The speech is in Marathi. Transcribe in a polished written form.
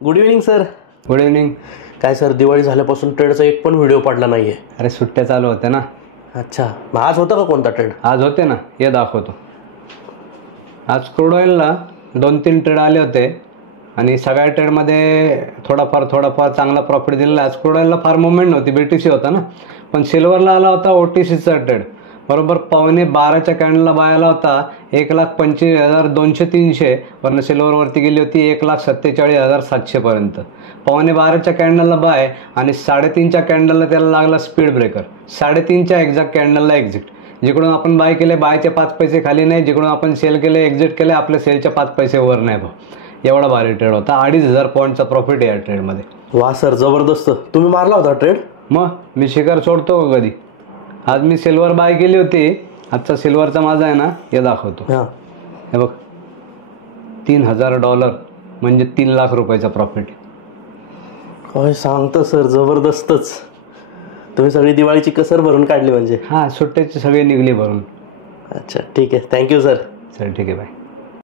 Good evening sir. Good evening. काय सर, दिवाळी झाल्यापासून ट्रेडचा एक पण व्हिडिओ पडला नाहीये. अरे सुट्ट्या चालू होत्या ना. अच्छा, मग आज होता का कोणता ट्रेड? आज होते ना, ये दाखवतो. आज क्रूड ऑइलला 2-3 ट्रेड आले होते आणि सगळ्या ट्रेडमध्ये थोडाफार चांगला प्रॉफिट दिलेला. आज क्रूड ऑइलला फार मुवमेंट नव्हती, BTC होता ना. पण सिल्वरला आला होता OTCचा ट्रेड. बरोबर 11:15च्या कॅन्डलला बाय आला होता 1,25,200-300. वरनं सिल्वरवरती गेली होती 1,47,700 पर्यंत. 11:15च्या कॅन्डलला बाय आणि 3:30च्या कॅन्डलला त्याला लागला स्पीड ब्रेकर. 3:30च्या एक्झॅक्ट कॅन्डलला एक्झिट. जिकडून आपण बाय केले बायचे 5 पैसे खाली नाही, जिकडून आपण सेल केले एक्झिट केले आपल्या सेलच्या 5 पैसे वर नाही भाऊ. एवढा भारी ट्रेड होता. 2,500 पॉईंटचा प्रॉफिट आहे या ट्रेडमध्ये. वा सर, जबरदस्त. तुम्ही मारला होता ट्रेड? मग मी शिखर सोडतो का कधी. आज मी सिल्वर बाय केली होती. आजचा सिल्वरचा माझा आहे ना, हे दाखवतो. हे बघ, $3,000 म्हणजे $3 लाख रुपयाचा प्रॉफिट. काय सांगता सर, जबरदस्तच. तुम्ही सगळी दिवाळीची कसर भरून काढली म्हणजे. हां, सुट्ट्याची सगळी निघली भरून. अच्छा, ठीक आहे. Thank you sir. चल ठीक आहे, बाय.